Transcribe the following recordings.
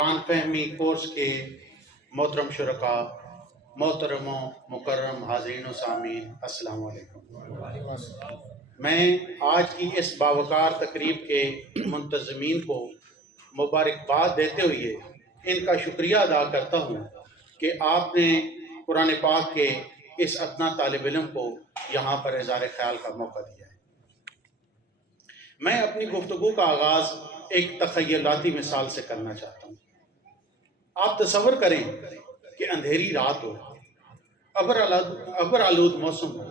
قرآن فہمی کورس کے محترم شرکاء، محترم و مکرم حاضرین و سامعین، السلام علیکم۔ میں آج کی اس باوقار تقریب کے منتظمین کو مبارکباد دیتے ہوئے ان کا شکریہ ادا کرتا ہوں کہ آپ نے قرآن پاک کے اس ادنا طالب علم کو یہاں پر اظہار خیال کا موقع دیا ہے۔ میں اپنی گفتگو کا آغاز ایک تخیلاتی مثال سے کرنا چاہتا ہوں۔ آپ تصور کریں کہ اندھیری رات ہو، ابر آلود موسم ہو،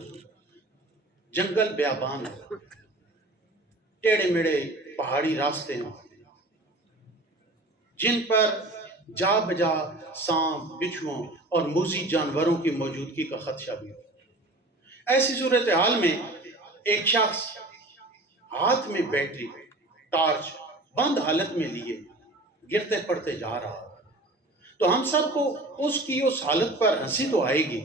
جنگل بیابان ہو، ٹیڑھے میڑے پہاڑی راستے ہوں جن پر جا بجا سانپ، بچھوؤں اور موذی جانوروں کی موجودگی کا خدشہ بھی ہو۔ ایسی صورتحال میں ایک شخص ہاتھ میں بیٹری، ٹارچ بند حالت میں لیے گرتے پڑتے جا رہا، تو ہم سب کو اس کی اس حالت پر ہنسی تو آئے گی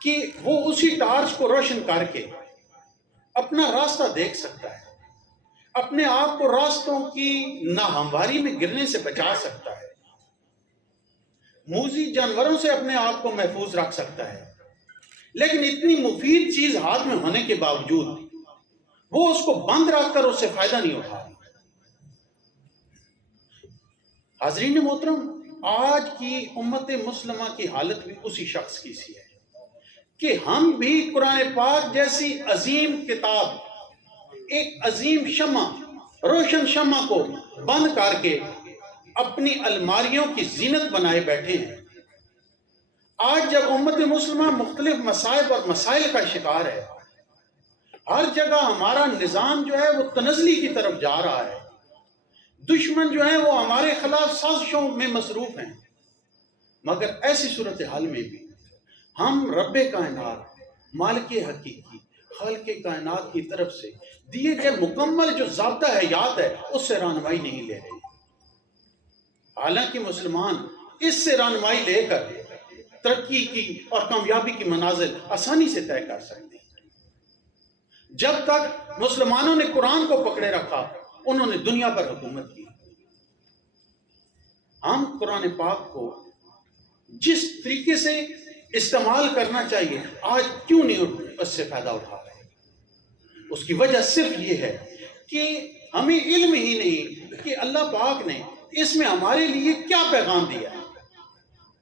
کہ وہ اسی ٹارچ کو روشن کر کے اپنا راستہ دیکھ سکتا ہے، اپنے آپ کو راستوں کی ناہمواری میں گرنے سے بچا سکتا ہے، موذی جانوروں سے اپنے آپ کو محفوظ رکھ سکتا ہے۔ لیکن اتنی مفید چیز ہاتھ میں ہونے کے باوجود وہ اس کو بند رکھ کر اس سے فائدہ نہیں اٹھا رہا۔ حاضرین محترم، آج کی امت مسلمہ کی حالت بھی اسی شخص کی سی ہے کہ ہم بھی قرآن پاک جیسی عظیم کتاب، ایک عظیم شمع، روشن شمع کو بند کر کے اپنی الماریوں کی زینت بنائے بیٹھے ہیں۔ آج جب امت مسلمہ مختلف مصائب اور مسائل کا شکار ہے، ہر جگہ ہمارا نظام جو ہے وہ تنزلی کی طرف جا رہا ہے، دشمن جو ہیں وہ ہمارے خلاف سازشوں میں مصروف ہیں، مگر ایسی صورتحال میں بھی ہم رب کائنات، مالک حقیقی، خالق کائنات کی طرف سے دیے گئے مکمل جو ضابطہ حیات ہے اس سے رہنمائی نہیں لے رہے۔ حالانکہ مسلمان اس سے رہنمائی لے کر ترقی کی اور کامیابی کی منازل آسانی سے طے کر سکتے ہیں۔ جب تک مسلمانوں نے قرآن کو پکڑے رکھا، انہوں نے دنیا پر حکومت کی۔ ہم قرآن پاک کو جس طریقے سے استعمال کرنا چاہیے آج کیوں نہیں اس سے فائدہ اٹھا رہے؟ اس کی وجہ صرف یہ ہے کہ ہمیں علم ہی نہیں کہ اللہ پاک نے اس میں ہمارے لیے کیا پیغام دیا ہے،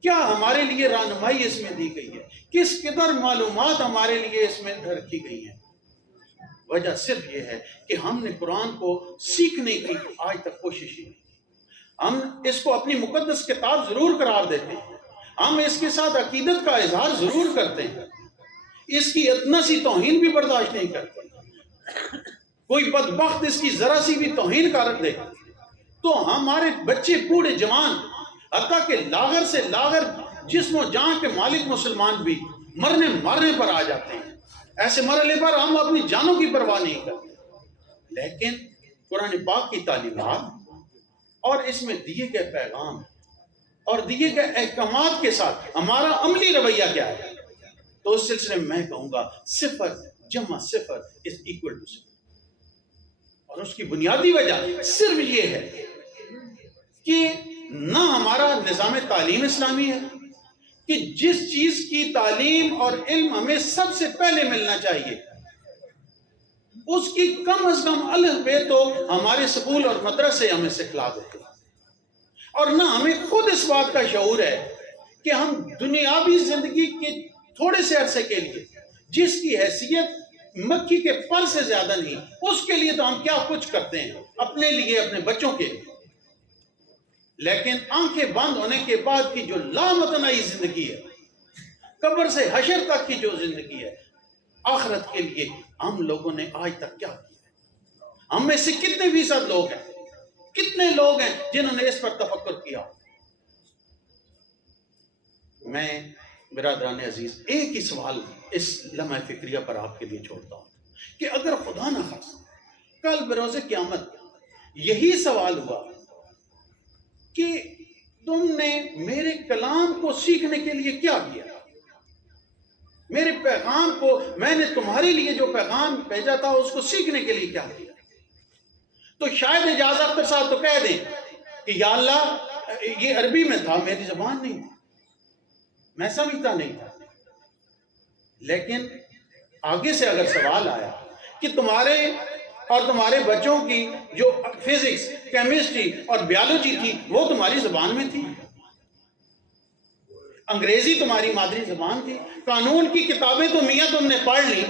کیا ہمارے لیے رہنمائی اس میں دی گئی ہے، کس قدر معلومات ہمارے لیے اس میں رکھی گئی ہیں۔ وجہ صرف یہ ہے کہ ہم نے قرآن کو سیکھنے کی آج تک کوشش ہی نہیں کی۔ ہم اس کو اپنی مقدس کتاب ضرور قرار دیتے ہیں، ہم اس کے ساتھ عقیدت کا اظہار ضرور کرتے ہیں، اس کی اتنا سی توہین بھی برداشت نہیں کرتے۔ کوئی بدبخت اس کی ذرا سی بھی توہین کر دے تو ہمارے بچے بوڑھے جوان، حتیٰ کہ لاغر سے لاغر جسم و جان کے مالک مسلمان بھی مرنے پر آ جاتے ہیں۔ ایسے مرحلے پر ہم اپنی جانوں کی پرواہ نہیں کرتے، لیکن قرآن پاک کی تعلیمات اور اس میں دیے گئے پیغام اور دیے گئے احکامات کے ساتھ ہمارا عملی رویہ کیا ہے؟ تو اس سلسلے میں کہوں گا 0 جمع 0 is equal to 0۔ اور اس کی بنیادی وجہ صرف یہ ہے کہ نہ ہمارا نظام تعلیم اسلامی ہے کہ جس چیز کی تعلیم اور علم ہمیں سب سے پہلے ملنا چاہیے اس کی کم از کم الف بے تو ہمارے سکول اور مدرسے ہمیں سکھلا دیتے ہیں، اور نہ ہمیں خود اس بات کا شعور ہے کہ ہم دنیاوی زندگی کے تھوڑے سے عرصے کے لیے جس کی حیثیت مکھی کے پر سے زیادہ نہیں، اس کے لیے تو ہم کیا کچھ کرتے ہیں اپنے لیے، اپنے بچوں کے لیے۔ لیکن آنکھیں بند ہونے کے بعد کی جو لامتناہی زندگی ہے، قبر سے حشر تک کی جو زندگی ہے، آخرت کے لیے ہم لوگوں نے آج تک کیا کیا؟ ہم میں سے کتنے فیصد لوگ ہیں، کتنے لوگ ہیں جنہوں نے اس پر تفکر کیا؟ میں برادران عزیز ایک ہی سوال اس لمحہ فکریہ پر آپ کے لیے چھوڑتا ہوں کہ اگر خدا نہ خواستہ کل بروز قیامت یہی سوال ہوا کہ تم نے میرے کلام کو سیکھنے کے لیے کیا کیا، میرے پیغام کو، میں نے تمہارے لیے جو پیغام بھیجا تھا اس کو سیکھنے کے لیے کیا کیا، تو شاید اجاز اختر صاحب تو کہہ دیں کہ یا اللہ یہ عربی میں تھا، میری زبان نہیں تھی، میں سمجھتا نہیں تھا، لیکن آگے سے اگر سوال آیا کہ تمہارے اور تمہارے بچوں کی جو فزکس، کیمسٹری اور بیالوجی تھی وہ تمہاری زبان میں تھی، انگریزی تمہاری مادری زبان تھی، قانون کی کتابیں تو میاں تم نے پڑھ لی،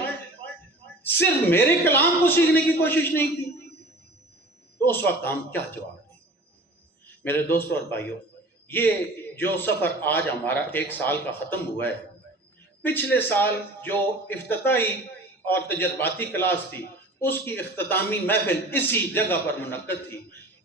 صرف میرے کلام کو سیکھنے کی کوشش نہیں کی، تو اس وقت ہم کیا جواب دیں؟ میرے دوستوں اور بھائیوں، یہ جو سفر آج ہمارا 1 سال کا ختم ہوا ہے، پچھلے سال جو افتتاحی اور تجرباتی کلاس تھی اس کی اختتامی محفل اسی جگہ پر منعقد تھی۔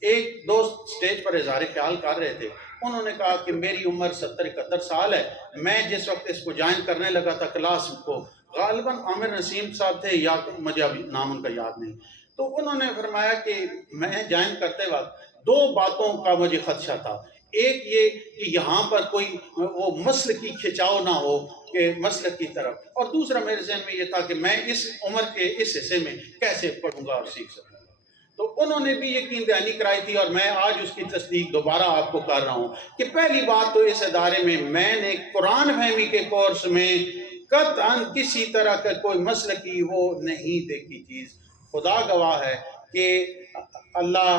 ایک دوست سٹیج پر اظہار خیال کر رہے تھے، انہوں نے کہا کہ میری عمر 70-71 سال ہے، میں جس وقت اس کو جوائن کرنے لگا تھا کلاس کو، غالباً عامر نسیم صاحب تھے یا مجھے ابھی نام ان کا یاد نہیں، تو انہوں نے فرمایا کہ میں جوائن کرتے وقت 2 باتوں کا مجھے خدشہ تھا۔ ایک یہ کہ یہاں پر کوئی وہ مسلکی کھچاؤ نہ ہو کہ مسلک کی طرف، اور دوسرا میرے ذہن میں یہ تھا کہ میں اس عمر کے اس حصے میں کیسے پڑھوں گا اور سیکھ سکوں گا۔ تو انہوں نے بھی یقین دہانی کرائی تھی، اور میں آج اس کی تصدیق دوبارہ آپ کو کر رہا ہوں کہ پہلی بات تو اس ادارے میں نے قرآن فہمی کے کورس میں قطعاً کسی طرح کا کوئی مسلکی وہ نہیں دیکھی چیز۔ خدا گواہ ہے کہ اللہ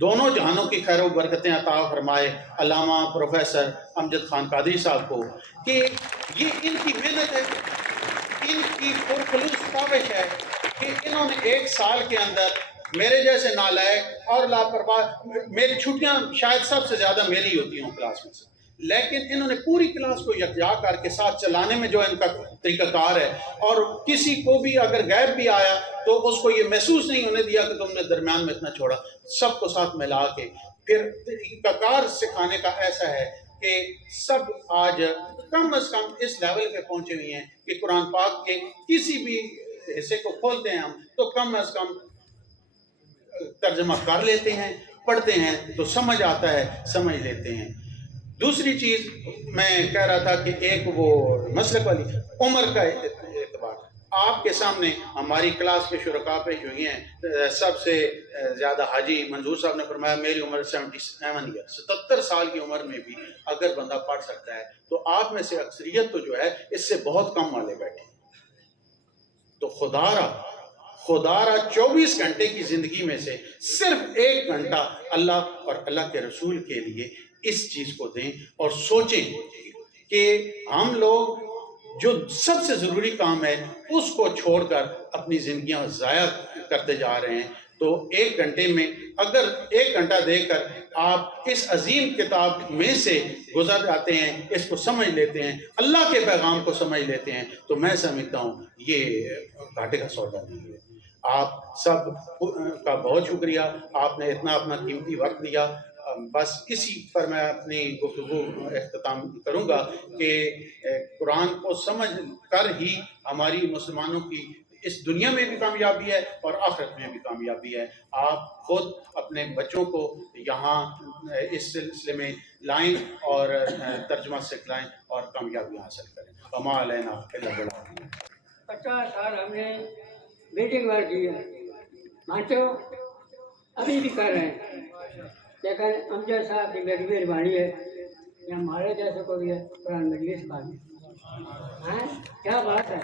دونوں جہانوں کی خیر و برکتیں عطا فرمائے علامہ پروفیسر امجد خان قادری صاحب کو، کہ یہ ان کی محنت ہے، ان کی پرخلوص کاوش ہے کہ انہوں نے 1 سال کے اندر میرے جیسے نالائق اور لاپرواہ، میری چھٹیاں شاید سب سے زیادہ میری ہوتی ہوں کلاس میں سے، لیکن انہوں نے پوری کلاس کو یکجا کر کے ساتھ چلانے میں جو ان کا طریقہ کار ہے، اور کسی کو بھی اگر غیب بھی آیا تو اس کو یہ محسوس نہیں ہونے دیا کہ تم نے درمیان میں اتنا چھوڑا، سب کو ساتھ ملا کے پھر طریقہ کار سکھانے کا ایسا ہے کہ سب آج کم از کم اس لیول پہ پہنچے ہوئے ہیں کہ قرآن پاک کے کسی بھی حصے کو کھولتے ہیں ہم تو کم از کم ترجمہ کر لیتے ہیں، پڑھتے ہیں تو سمجھ آتا ہے، سمجھ لیتے ہیں۔ دوسری چیز میں کہہ رہا تھا کہ ایک وہ مسلک والی عمر کا اعتبار، آپ کے سامنے ہماری کلاس کے شرکاء پہ جو ہیں، سب سے زیادہ حاجی منظور صاحب نے فرمایا میری عمر 77 ایئر، 77 سال کی عمر میں بھی اگر بندہ پڑھ سکتا ہے تو آپ میں سے اکثریت تو جو ہے اس سے بہت کم والے بیٹھے ہیں۔ تو خدا را 24 گھنٹے کی زندگی میں سے صرف 1 گھنٹہ اللہ اور اللہ کے رسول کے لیے اس چیز کو دیں، اور سوچیں کہ ہم لوگ جو سب سے ضروری کام ہے اس کو چھوڑ کر اپنی زندگیاں ضائع کرتے جا رہے ہیں۔ تو 1 گھنٹے میں اگر 1 گھنٹہ دے کر آپ اس عظیم کتاب میں سے گزر جاتے ہیں، اس کو سمجھ لیتے ہیں، اللہ کے پیغام کو سمجھ لیتے ہیں، تو میں سمجھتا ہوں یہ گھاٹے کا سودا نہیں ہے۔ آپ سب کا بہت شکریہ، آپ نے اتنا اپنا قیمتی وقت دیا۔ بس اسی پر میں اپنی گفتگو اختتام کروں گا کہ قرآن کو سمجھ کر ہی ہماری مسلمانوں کی اس دنیا میں بھی کامیابی ہے اور آخرت میں بھی کامیابی ہے۔ آپ خود اپنے بچوں کو یہاں اس سلسلے میں لائیں اور ترجمہ سکھلائیں اور کامیابی حاصل کریں۔ وما علینا الا البلاغ۔ 50 سال ہم نے میٹنگ ورک کی ہے، مانچو ابھی بھی کر رہے ہیں، لیکن امجد صاحب کی میری مہربانی ہے کہ ہمارے جیسے کو بھی ہے قرآن مجلس کا بھی، ہاں کیا بات ہے،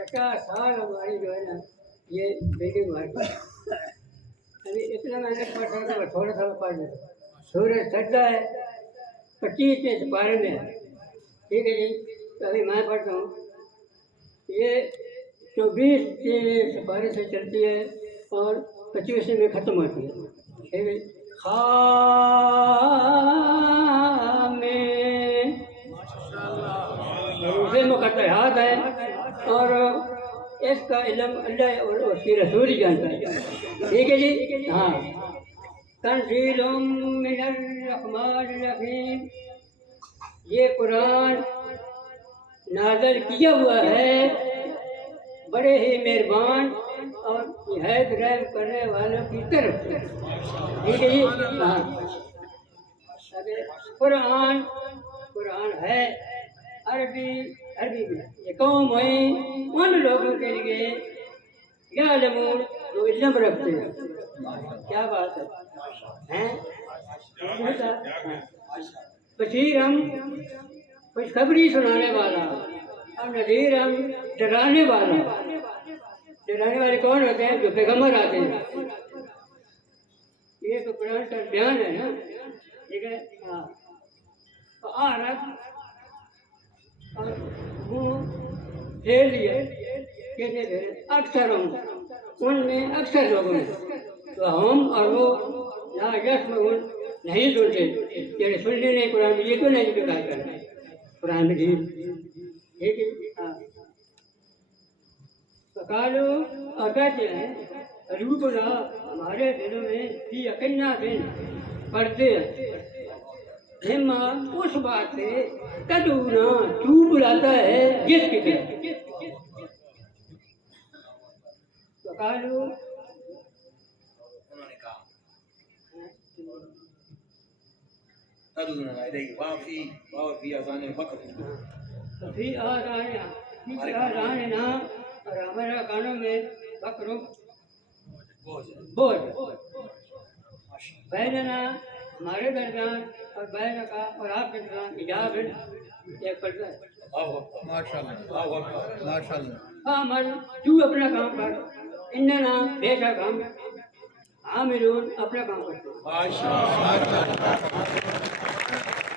50 سال ہماری جو ہے نا یہ میٹنگ ورک ہے۔ ابھی اتنا میں نے پڑھ سکتا میں تھوڑا سا پڑھ لیتا۔ سورج سجدہ ہے 25 سپارے میں ہے، ٹھیک ہے جی، ابھی میں پڑھتا ہوں، یہ 24 سپارے سے چلتی ہے اور 25 میں ختم ہوتی ہے، ٹھیک ہے۔ روزے مقطعات ہے اور اس کا علم اللہ اور اس کی رسول ہی جانتا ہے، ٹھیک ہے جی۔ ہاں، تنزیل من الرحمن الرحیم، یہ قرآن نازل کیا ہوا ہے بڑے ہی مہربان اور نہایت رحم کرنے والوں کی طرف سے، ٹھیک ہے جی۔ ہاں، قرآن ہے عربی میں، یہ قوم ہوئی ان لوگوں کے لیے یعلمون جو علم رکھتے ہیں. کیا بات ہے بشیر ہم خوشخبری سنانے والا اور نذیر ہم ڈرانے والا. ڈرانے والے کون ہوتے ہیں؟ جو پیغمبر آتے ہیں. یہ تو قرآن کا بیان ہے نا. ٹھیک ہے. ہاں آرت اور منہ پھیر لیے کیسے پھیرے؟ اکثر ان میں اکثر لوگوں میں تو ہم اور وہ لا یسمعون نہیں سنتے. یعنی سننے نہیں قرآن یہ تو نہیں بکار کرنا قرآن مجید. ٹھیک ہے. ہاں کالو اور کہتے ہیں قلوبنا ہمارے دلوں میں فی اکناۃ پردے ہما اس بات سے تدعونا تو بلاتا ہے جس کی طرف. تو کالو انہوں نے کہا تدعونا الیہ وفی اذان بکر فی آذاننا اور ہمارے کانوں میں بکر بوجھ بیننا ہمارے درمیان اور بین کا اور آپ کے درمیان حجاب ایک پردہ ہے. عمل تو اپنا کام کر اننا بے شک ہم عاملون اپنا کام کرتے ہیں.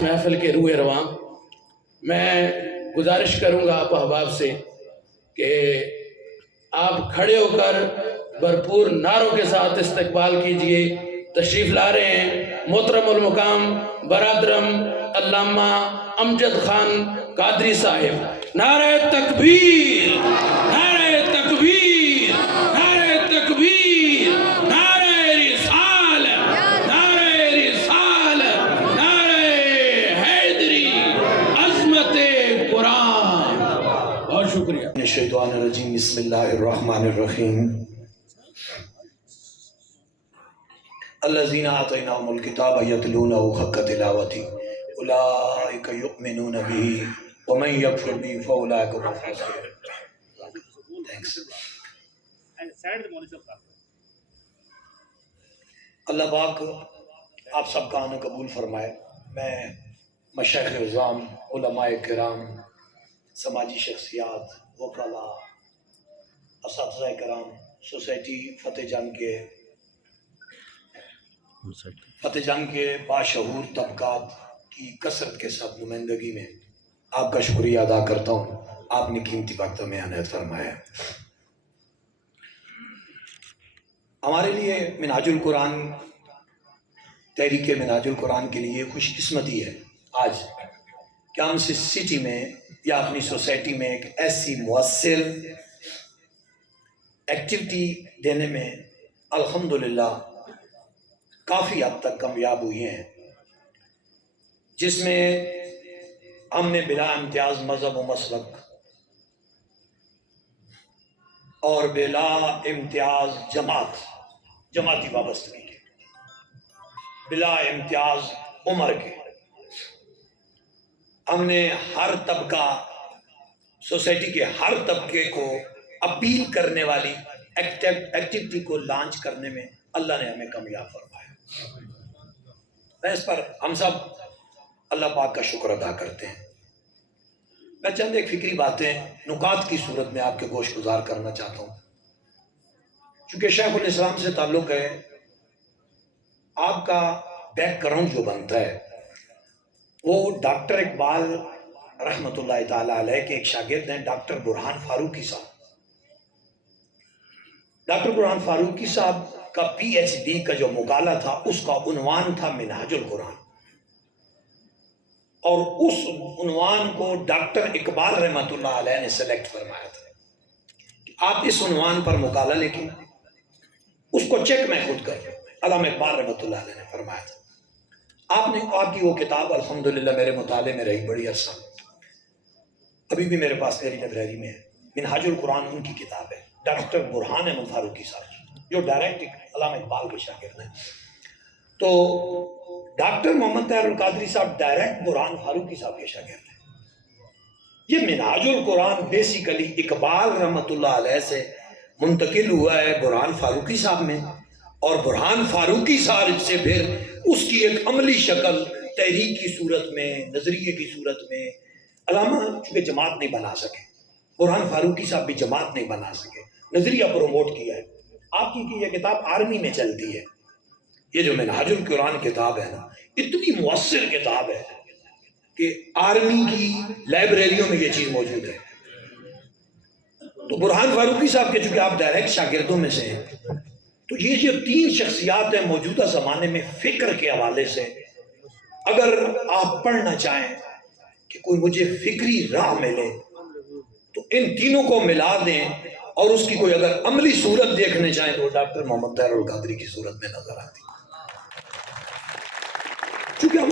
محفل کے روح رواں میں گزارش کروں گا آپ احباب سے کہ آپ کھڑے ہو کر بھرپور نعروں کے ساتھ استقبال کیجئے. تشریف لا رہے ہیں محترم المقام برادرم علامہ امجد خان قادری صاحب. نعرہ تکبیر، نعرہ تکبیر، نعرہ تکبیر، نعرہ رسالت، نعرہ رسالت، نعرہ حیدری، عظمت قرآن. بہت شکریہ. الشیطان الرجیم. بسم اللہ الرحمن الرحیم. الذین آتیناہم الکتاب یتلونہ حق تلاوتہ اولئک یؤمنون بہ ومن یکفر بہ فاولئک هم الفاسقون. تھینکس. اللہ پاک آپ سب کا آنا قبول فرمائے. میں مشائخ اعظام، علماء کرام، سماجی شخصیات، وکلاء، اساتذہ کرام، سوسائٹی فتح جنگ کے باشعور طبقات کی کثرت کے ساتھ نمائندگی میں آپ کا شکریہ ادا کرتا ہوں. آپ نے قیمتی وقت میں عنایت فرمایا. ہمارے لیے منہاج القرآن، تحریک منہاج القرآن کے لیے خوش قسمتی ہے آج کہ ہم سٹی میں یا اپنی سوسائٹی میں ایک ایسی مؤثر ایکٹیویٹی دینے میں الحمدللہ کافی حد تک کامیاب ہوئے ہیں، جس میں ہم نے بلا امتیاز مذہب و مسلک اور بلا امتیاز جماعتی وابستگی کے، بلا امتیاز عمر کے، ہم نے ہر طبقہ، سوسائٹی کے ہر طبقے کو اپیل کرنے والی ایکٹیویٹی کو لانچ کرنے میں اللہ نے ہمیں کامیاب فرمایا. میں اس پر ہم سب اللہ پاک کا شکر ادا کرتے ہیں. میں چند ایک فکری باتیں نکات کی صورت میں آپ کے گوش گزار کرنا چاہتا ہوں. چونکہ شیخ الاسلام سے تعلق ہے، آپ کا بیک گراؤنڈ جو بنتا ہے وہ ڈاکٹر اقبال رحمۃ اللہ تعالی علیہ کے ایک شاگرد ہیں ڈاکٹر برہان فاروقی صاحب. ڈاکٹر برہان فاروقی صاحب کا پی ایچ ڈی کا جو مقالہ تھا اس کا عنوان تھا منہاج القرآن، اور اس عنوان کو ڈاکٹر اقبال رحمۃ اللہ علیہ نے سلیکٹ فرمایا تھا کہ آپ اس عنوان پر مقالہ لکھیں. اس کو چیک میں خود کر علامہ اقبال رحمۃ اللہ علیہ نے فرمایا تھا. آپ کی وہ کتاب الحمدللہ میرے مطالعے میں رہی بڑی عرصہ، ابھی بھی میرے پاس میری لائبریری میں ہے. منہاج القرآن ان کی کتاب ہے، ڈاکٹر برہان احمد فاروقی صاحب جو ڈائریکٹ علامہ اقبال کے شاگرد ہیں. تو ڈاکٹر محمد طاہر القادری صاحب ڈائریکٹ برہان فاروقی صاحب کے شاگرد ہیں. یہ منہاج القرآن بیسیکلی اقبال رحمۃ اللہ علیہ سے منتقل ہوا ہے برہان فاروقی صاحب میں، اور برہان فاروقی صاحب سے پھر اس کی ایک عملی شکل تحریک کی صورت میں، نظریے کی صورت میں علامہ چونکہ جماعت نہیں بنا سکے، برہان فاروقی صاحب بھی جماعت نہیں بنا سکے، نظریہ پروموٹ کیا ہے۔ آپ کی یہ کتاب آرمی میں چلتی ہے، یہ جو منہاج القرآن کتاب ہے نا، اتنی مؤثر کتاب ہے کہ آرمی کی لائبریریوں میں یہ چیز موجود ہے۔ تو برہان فاروقی صاحب کے چونکہ آپ ڈائریکٹ شاگردوں میں سے ہیں، تو یہ جو 3 شخصیات ہیں موجودہ زمانے میں فکر کے حوالے سے، اگر آپ پڑھنا چاہیں کہ کوئی مجھے فکری راہ ملے تو ان تینوں کو ملا دیں، اور اس کی کوئی اگر عملی صورت دیکھنے چاہیں تو ڈاکٹر محمد طاہر القادری کی صورت میں نظر آتی۔ چونکہ ہم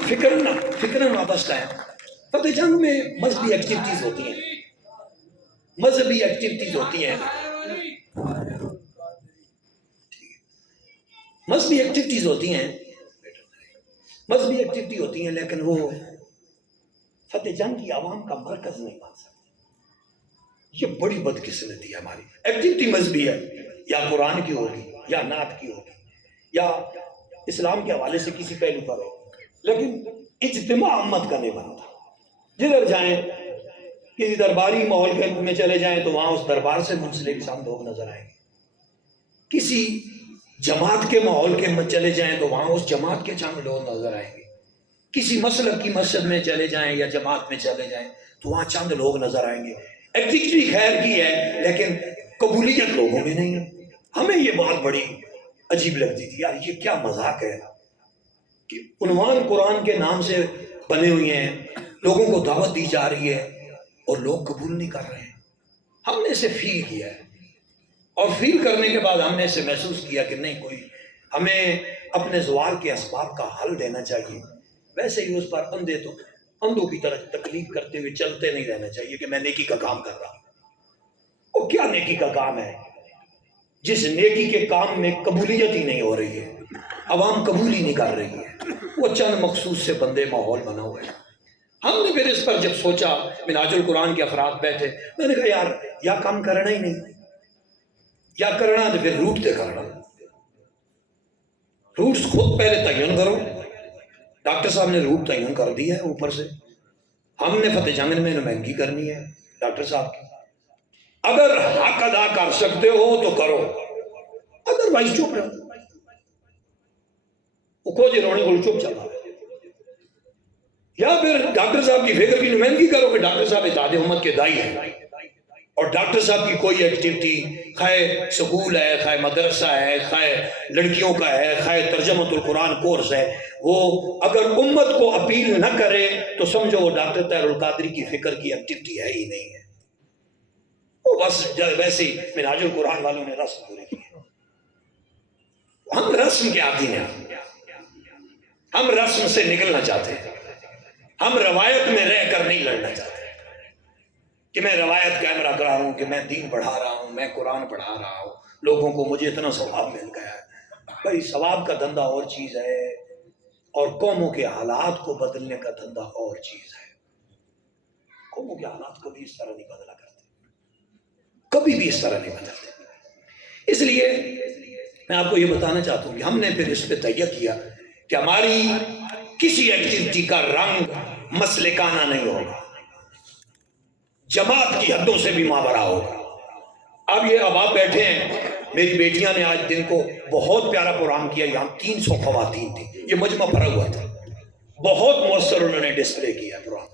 فکر وابستہ ہیں۔ فتح جنگ میں مذہبی ایکٹیویٹیز ہوتی ہیں، مذہبی ایکٹیویٹیز ہوتی ہیں، مذہبی ایکٹیویٹیز ہوتی ہیں، مذہبی ایکٹیویٹی ہوتی ہیں، لیکن وہ فتح جنگ کی عوام کا مرکز نہیں بن سکتی۔ یہ بڑی بدقسمتی ہے ہماری۔ ایکٹیویٹی مذہبی ہے، یا قرآن کی ہوگی، یا نعت کی ہوگی، یا اسلام کے حوالے سے کسی پہلو پر ہو، لیکن اجتماع امت کا نہیں بنتا۔ جدھر جائیں، کسی درباری ماحول میں چلے جائیں تو وہاں اس دربار سے منسلک چند لوگ نظر آئیں گے، کسی جماعت کے ماحول کے میں چلے جائیں تو وہاں اس جماعت کے چند لوگ نظر آئیں گے، کسی مسلک کی مسجد میں چلے جائیں یا جماعت میں چلے جائیں تو وہاں چند لوگ نظر آئیں گے۔ ایکٹیویٹی خیر کی ہے لیکن قبولیت لوگوں میں نہیں ہے۔ ہمیں یہ بات بڑی عجیب لگتی تھی، یار یہ کیا مذاق ہے کہ عنوان قرآن کے نام سے بنے ہوئے ہیں، لوگوں کو دعوت دی جا رہی ہے اور لوگ قبول نہیں کر رہے ہیں۔ ہم نے اسے فیل کیا ہے، اور فیل کرنے کے بعد ہم نے اسے محسوس کیا کہ نہیں، کوئی ہمیں اپنے زوال کے اسباب کا حل دینا چاہیے۔ ویسے ہی اس پر اندھوں کی طرح تکلیف کرتے ہوئے چلتے نہیں رہنا چاہیے کہ میں نیکی کا کام کر رہا ہوں۔ وہ کیا نیکی کا کام ہے جس نیکی کے کام میں قبولیت ہی نہیں ہو رہی ہے، عوام قبول ہی نہیں کر رہی ہے، وہ چند مخصوص سے بندے ماحول بنا ہوا ہے۔ ہم نے پھر اس پر جب سوچا، منہاج القرآن کے افراد بیٹھے، میں نے کہا یار یا کام کرنا ہی نہیں، یا کرنا تو پھر روٹ تے کرنا، روٹس خود پہلے تعین کرو۔ ڈاکٹر صاحب نے روٹ تعین کر دی ہے اوپر سے، ہم نے فتح جنگ میں نمائندگی کرنی ہے ڈاکٹر صاحب کی۔ اگر حق ادا کر سکتے ہو تو کرو، ادر وائز چپ رہو، وہ کھوجے رونے کو چپ چل رہا ہے۔ یا پھر ڈاکٹر صاحب کی فکر کی نمائندگی کرو کہ ڈاکٹر صاحب اتحاد امت کے دائی ہیں، اور ڈاکٹر صاحب کی کوئی ایکٹیویٹی، خواہ سکول ہے، خواہ مدرسہ ہے، خواہ لڑکیوں کا ہے، خواہ ترجمۃ القرآن کورس ہے، وہ اگر امت کو اپیل نہ کرے تو سمجھو وہ ڈاکٹر طاہر القادری کی فکر کی ایکٹیویٹی ہے ہی نہیں ہے۔ وہ بس ویسے ہی منہاج القرآن والوں نے رسم پوری کی ہے۔ ہم رسم کے عادی ہیں، ہم رسم سے نکلنا چاہتے ہیں، ہم روایت میں رہ کر نہیں لڑنا چاہتے کہ میں روایت قائم رکھ رہا ہوں، کہ میں دین پڑھا رہا ہوں، میں قرآن پڑھا رہا ہوں، لوگوں کو مجھے اتنا ثواب مل گیا ہے۔ بھائی ثواب کا دھندا اور چیز ہے، اور قوموں کے حالات کو بدلنے کا دھندا اور چیز ہے۔ قوموں کے حالات کبھی اس طرح نہیں بدلا کرتے، کبھی بھی اس طرح نہیں بدلتے۔ اس لیے میں آپ کو یہ بتانا چاہتا ہوں کہ ہم نے پھر اس پہ تہیہ کیا کہ ہماری کسی ایکٹیویٹی کا رنگ مسلکانہ نہیں ہوگا، جماعت کی حدوں سے بھی ماورا ہوگا۔ اب یہ اب آپ بیٹھے ہیں، میری بیٹیاں نے آج دن کو بہت پیارا پروگرام کیا، یہاں 300 خواتین تھیں، یہ مجمع بھرا ہوا تھا، بہت مؤثر انہوں نے ڈسپلے کیا پروگرام،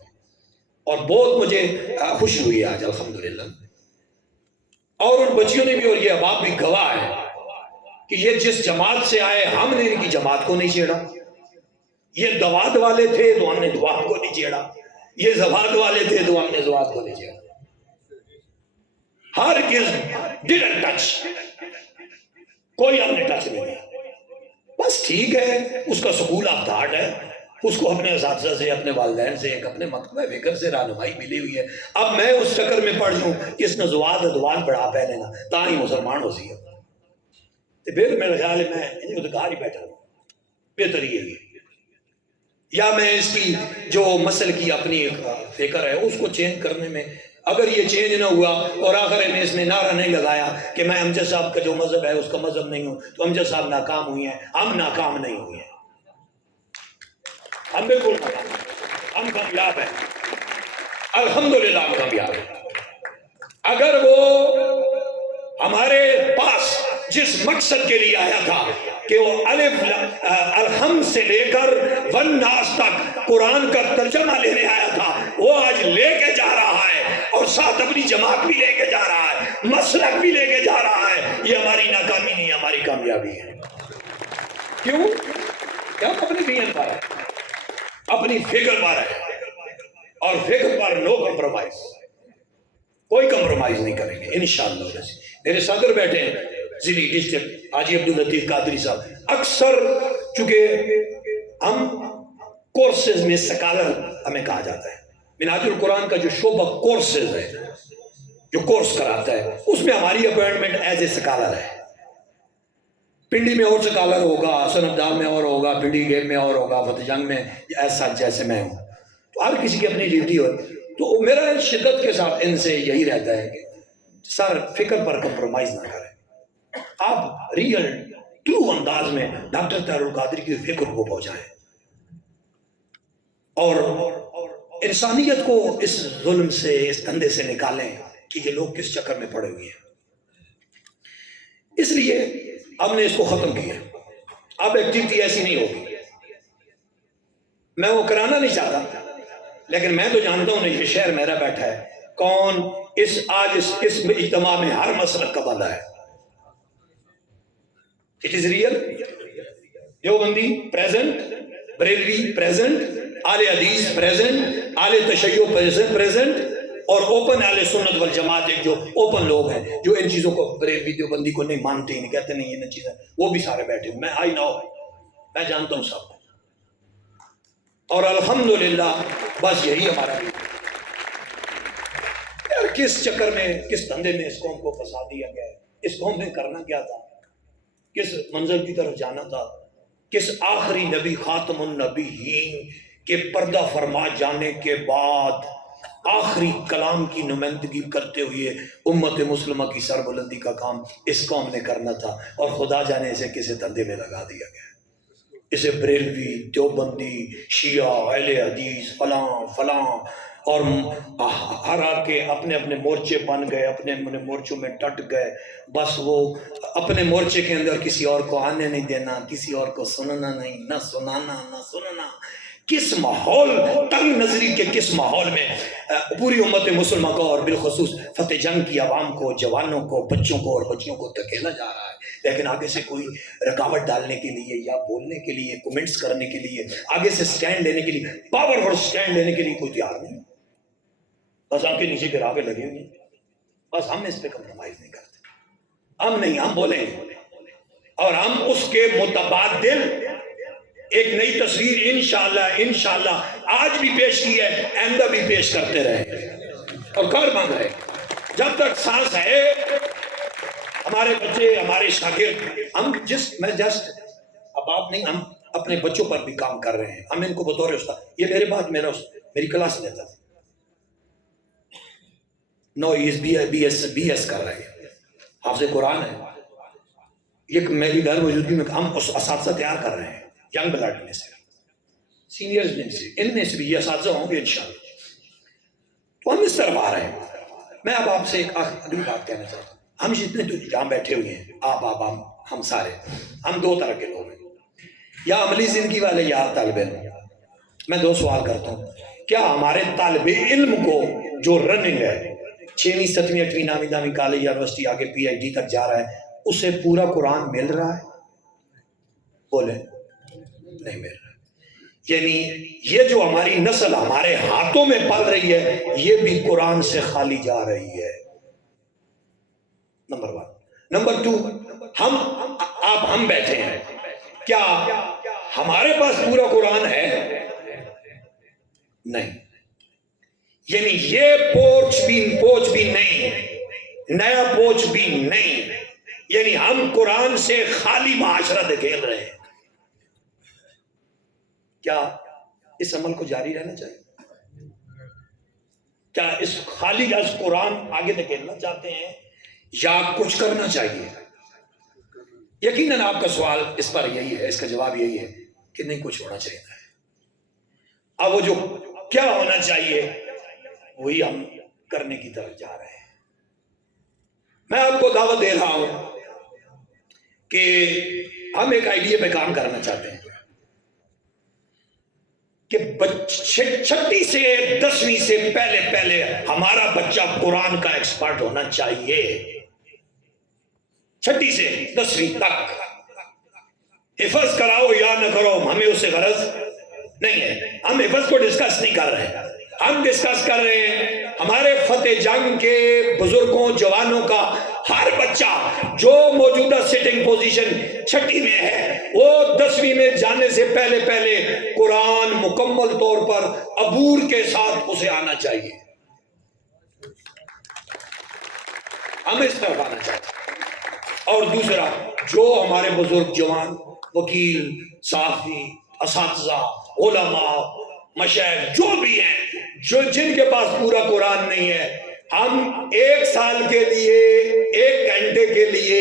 اور بہت مجھے خوشی ہوئی آج الحمدللہ۔ اور ان بچیوں نے بھی، اور یہ اب بھی گواہ ہے کہ یہ جس جماعت سے آئے، ہم نے ان کی جماعت کو نہیں چھیڑا۔ یہ دواد والے تھے تو ہم نے دواد کو نہیں چھیڑا، یہ زواد والے تھے تو ہم نے زواد کو نہیں چھیڑا۔ ہر کس ڈیڈنٹ ٹچ، کوئی ہم نے ٹچ نہیں کیا۔ بس ٹھیک ہے، اس کا سکول آف تھاٹ ہے، اس کو اپنے اساتذہ سے، اپنے والدین سے، ایک اپنے مکتبہ فکر سے رہنمائی ملی ہوئی ہے۔ اب میں اس چکر میں پڑھ لوں کہ اس نے زواد ادوان پڑھا پہلے نا تا ہی مسلمان ہو سی ہے، تو پھر میرے خیال ہے میں ادھکار ہی بیٹھا ہوں، بہتر یہ ہے۔ یا میں اس کی جو مسل کی اپنی ایک فکر ہے اس کو چینج کرنے میں اگر یہ چینج نہ ہوا اور آخر میں اس نے نعرہ نہیں لگایا کہ میں امجد صاحب کا جو مذہب ہے اس کا مذہب نہیں ہوں، تو امجد صاحب ناکام ہوئی ہیں، ہم ناکام نہیں ہوئے ہیں، ہم بالکل ناکام ہیں، ہم کامیاب ہیں، الحمدللہ ہم کامیاب ہیں۔ اگر وہ ہمارے پاس جس مقصد کے لیے آیا تھا کہ وہ الحمد سے لے کر والناس تک قرآن کا ترجمہ لینے آیا تھا، وہ آج لے کے جا رہا ہے اور ساتھ اپنی جماعت بھی لے کے جا رہا ہے، مسلک بھی لے کے جا رہا ہے، یہ ہماری ناکامی نہیں، ہماری کامیابی ہے۔ کیوں؟ کہ ہم اپنی نیت پر ہے، اپنی فکر پر ہے، اور فکر پر نو کمپرومائز، کوئی کمپرومائز نہیں کریں گے انشاءاللہ۔ میرے صدر بیٹھے ہیں ضلعی ڈسٹرکٹ حاجی عبداللطیف قادری صاحب، اکثر چونکہ ہم کورسز میں سکالر ہمیں کہا جاتا ہے، منہاج القرآن کا جو شعبہ کورسز ہے، جو کورس کراتا ہے، اس میں ہماری اپوائنٹمنٹ ایز اے سکالر ہے۔ پنڈی میں اور سکالر ہوگا، سنبدال میں اور ہوگا، پنڈی گیٹ میں اور ہوگا، فتح جنگ میں ایسا جیسے میں ہوں، تو ہر کسی کی اپنی ڈیوٹی ہو۔ تو میرا شدت کے ساتھ ان سے یہی رہتا ہے کہ سر فکر پر کمپرومائز نہ کریں، آپ ریئل ٹرو انداز میں ڈاکٹر طاہر القادری کی فکر کو پہنچائیں اور انسانیت کو اس ظلم سے، اس دھندے سے نکالیں کہ یہ لوگ کس چکر میں پڑے ہوئے ہیں۔ اس لیے ہم نے اس کو ختم کیا، اب ایکٹیویٹی ایسی نہیں ہوگی۔ میں وہ کرانا نہیں چاہتا، لیکن میں تو جانتا ہوں یہ شہر میرا بیٹھا ہے، کون آج اس اجتماع میں ہر مسلک کا بندہ ہے۔ It is real, Deobandi present, Barelvi present, آل حدیث پریزنٹ، آل تشیع پریزنٹ، اور اوپن اہل سنت والجماعت، ایک جو اوپن لوگ ہیں جو ان چیزوں کو بریلوی دیوبندی کو نہیں مانتے، نہیں کہتے نہیں یہ چیزیں، وہ بھی سارے بیٹھے ہیں۔ میں آئی نو، میں جانتا ہوں سب، اور الحمدللہ بس یہی ہمارا بھی یار، کس چکر میں، کس دھندے میں اس قوم کو پھنسا دیا گیا ہے، اس قوم نے کرنا کیا تھا، کس منزل کی طرف جانا تھا، کس آخری نبی خاتم النبیین کے پردہ فرما جانے کے بعد آخری کلام کی نمائندگی کرتے ہوئے امت مسلمہ کی سربلندی کا کام اس قوم نے کرنا تھا، اور خدا جانے اسے کسی دھندے میں لگا دیا گیا۔ اسے بریلوی، دیوبندی، شیعہ، اہل حدیث، فلاں فلاں، اور ہر کے اپنے اپنے مورچے بن گئے، اپنے اپنے مورچوں میں ڈٹ گئے، بس وہ اپنے مورچے کے اندر کسی اور کو آنے نہیں دینا، کسی اور کو سننا نہیں، نہ سنانا نہ سننا۔ کس ماحول، تنگ نظری کے کس ماحول میں پوری امت مسلمہ کو اور بالخصوص فتح جنگ کی عوام کو، جوانوں کو، بچوں کو اور بچیوں کو دھکیلا جا رہا ہے، لیکن آگے سے کوئی رکاوٹ ڈالنے کے لیے یا بولنے کے لیے، کومنٹس کرنے کے لیے، آگے سے سٹینڈ لینے کے لیے، پاورفل سٹینڈ لینے کے لیے کوئی تیار نہیں۔ بس ہم کے نیچے گرا کے لگے ہوئے ہیں، بس ہم اس پہ کمپرومائز نہیں کرتے، ہم نہیں، ہم بولیں گے، اور ہم اس کے متبادل ایک نئی تصویر انشاءاللہ آج بھی پیش کی ہے، آئندہ بھی پیش کرتے رہے اور کار مانگ رہے، جب تک سانس ہے۔ ہمارے بچے، ہمارے شاگرد، میں جسٹ اب آپ نہیں، ہم اپنے بچوں پر بھی کام کر رہے ہیں، ہم ان کو بطور استاد، یہ میرے بعد میری کلاس لیتا تھا، بی ایس کر رہے ہیں، حافظ قرآن ہے، یہ میری غیر موجودگی میں ہم اساتذہ تیار کر رہے ہیں، ینگ بلڈ میں سے، سینئرز میں سے، ان میں سے بھی یہ اساتذہ ہوں گے انشاءاللہ۔ تو ہم اس طرف آ رہے ہیں۔ میں اب آپ سے ایک اگلی بات کہنا چاہتا ہوں، ہم جتنے تو جہاں بیٹھے ہوئے ہیں، آپ ہم سارے، ہم دو طرح کے لوگ ہیں، یا عملی زندگی والے یا طالب علم۔ میں دو سوال کرتا ہوں، کیا ہمارے طالب علم کو جو رننگ ہے، 6ویں 7ویں 8ویں 9ویں 10ویں کالج یونیورسٹی آگے پی ایچ ڈی تک جا رہا ہے، اسے پورا قرآن مل رہا ہے؟ بولے نہیں مل رہا۔ یعنی یہ جو ہماری نسل ہمارے ہاتھوں میں پل رہی ہے، یہ بھی قرآن سے خالی جا رہی ہے، نمبر 1۔ نمبر 2، ہم بیٹھے ہیں، کیا ہمارے پاس پورا قرآن ہے؟ نہیں۔ یعنی یہ پوچھ بھی نہیں، نیا پوچھ بھی نہیں، یعنی ہم قرآن سے خالی معاشرہ دکھیل رہے ہیں۔ کیا اس عمل کو جاری رہنا چاہیے؟ کیا اس خالی از قرآن آگے نکلنا چاہتے ہیں یا کچھ کرنا چاہیے؟ یقیناً آپ کا سوال اس پر یہی ہے، اس کا جواب یہی ہے کہ نہیں، کچھ ہونا چاہیے. اب وہ جو کیا ہونا چاہیے وہی ہم کرنے کی طرف جا رہے ہیں. میں آپ کو دعوت دے رہا ہوں کہ ہم ایک آئیڈیا پہ کام کرنا چاہتے ہیں کہ 6 سے 10ویں سے پہلے ہمارا بچہ قرآن کا ایکسپرٹ ہونا چاہیے. 6 سے 10ویں تک حفظ کراؤ یا نہ کرو، ہمیں اس سے غرض نہیں ہے. ہم حفظ کو ڈسکس نہیں کر رہے ہیں، ہم ڈسکس کر رہے ہیں ہمارے فتح جنگ کے بزرگوں، جوانوں کا ہر بچہ جو موجودہ سٹنگ پوزیشن 6 میں ہے، وہ 10ویں میں جانے سے پہلے قرآن مکمل طور پر عبور کے ساتھ اسے آنا چاہیے. ہم اس طرف آنا چاہتے ہیں. اور دوسرا، جو ہمارے بزرگ جوان، وکیل، صحافی، اساتذہ، علماء، مشائخ جو بھی ہیں، جن کے پاس پورا قرآن نہیں ہے، ہم 1 سال کے لیے 1 گھنٹے کے لیے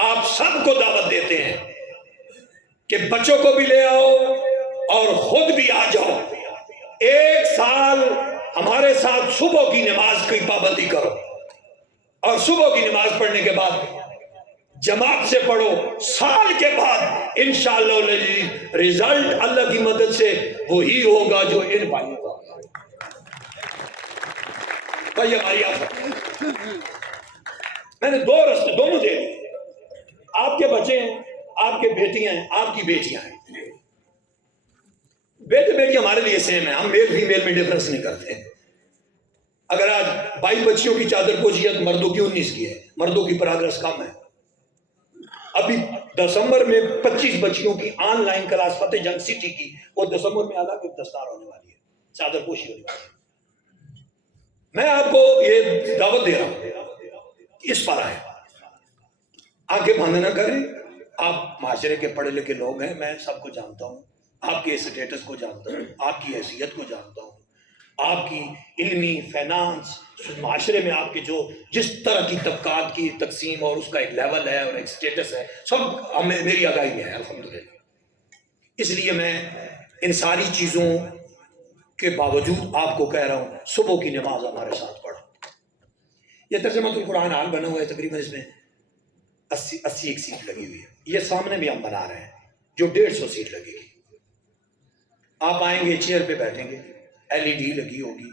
آپ سب کو دعوت دیتے ہیں کہ بچوں کو بھی لے آؤ اور خود بھی آ جاؤ. 1 سال ہمارے ساتھ صبح کی نماز کی پابندی کرو، اور صبح کی نماز پڑھنے کے بعد جماعت سے پڑھو. سال کے بعد انشاءاللہ رزلٹ اللہ کی مدد سے وہی ہوگا جو ان بھائیوں کا. بھائی ہماری آفت، میں نے 2 رستے دونوں دے دیے. آپ کے بچے ہیں، آپ کے بیٹیاں ہیں، آپ کی بیٹیاں ہیں. بیٹے بیٹی ہمارے لیے سیم ہیں، ہم میل فیمیل میں ڈفرنس نہیں کرتے. اگر آج 22 بچیوں کی چادر پوشیت مردوں کی 19 کی ہے، مردوں کی پروگرس کم ہے. ابھی دسمبر میں 25 بچیوں کی آن لائن کلاس فتح جنگ سٹی کی، وہ دسمبر میں الگ دستار ہونے والی ہے، چادر پوشی ہونے والی ہے. میں آپ کو یہ دعوت دے رہا ہوں، اس پر آئے، آنکھیں بند نہ کریں. آپ معاشرے کے پڑھے لکھے لوگ ہیں، میں سب کو جانتا ہوں، آپ کے اسٹیٹس کو جانتا ہوں، آپ کی حیثیت کو جانتا ہوں، آپ کی علمی، فائنانس، معاشرے میں آپ کے جو جس طرح کی طبقات کی تقسیم اور اس کا ایک لیول ہے اور ایک اسٹیٹس ہے، سب میری آگاہی میں ہے الحمدللہ. اس لیے میں ان ساری چیزوں کے باوجود آپ کو کہہ رہا ہوں، صبح کی نماز ہمارے ساتھ پڑھو. یہ ترجمۃ القرآن حال بنا ہوا ہے، تقریباً اس میں 80 سیٹ لگی ہوئی ہے. یہ سامنے بھی ہم بنا رہے ہیں جو 150 سیٹ لگے گی. آپ آئیں گے، چیئر پہ بیٹھیں گے، LED لگی ہوگی،